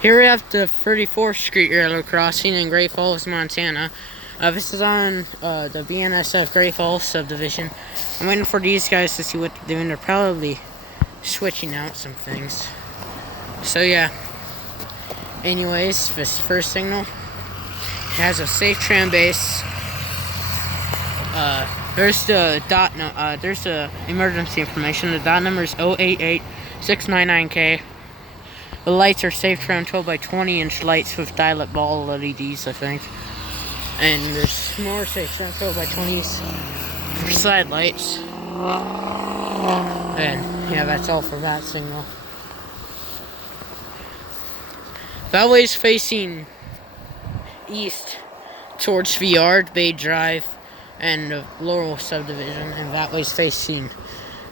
Here we have the 34th Street Railroad crossing in Great Falls, Montana. This is on the BNSF Great Falls subdivision. I'm waiting for these guys to see what they're doing. They're probably switching out some things. So yeah. Anyways, this first signal has a safe tram base. There's the there's the emergency information. The dot number is 088699K. The lights are safe tram 12x20-inch lights with dial-up ball LEDs, I think. And there's more safe tram 12x20s for side lights. And yeah, that's all for that signal. That way's facing east towards Viard Bay Drive and the Laurel subdivision, and that way's facing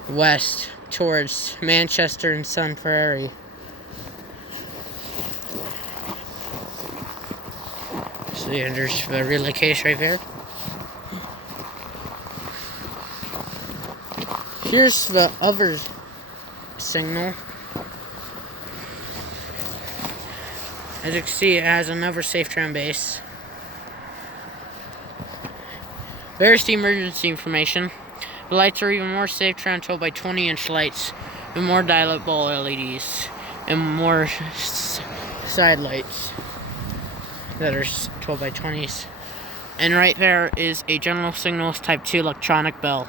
west towards Manchester and Sun Prairie. So yeah, there's the relay case right there. Here's the other signal. As you can see, it has another safe tram base. There's the emergency information. The lights are even more safe tram 12x20-inch lights, and more dial-up ball LEDs, and more side lights that are 12x20s. And right there is a General Signals Type 2 electronic bell.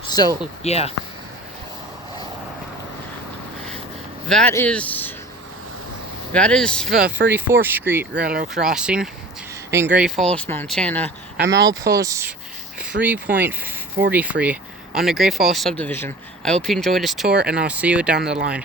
So yeah, that is the 34th Street Railroad crossing in Great Falls, Montana. I'm outpost 3.43 on the Great Falls subdivision. I hope you enjoyed this tour, and I'll see you down the line.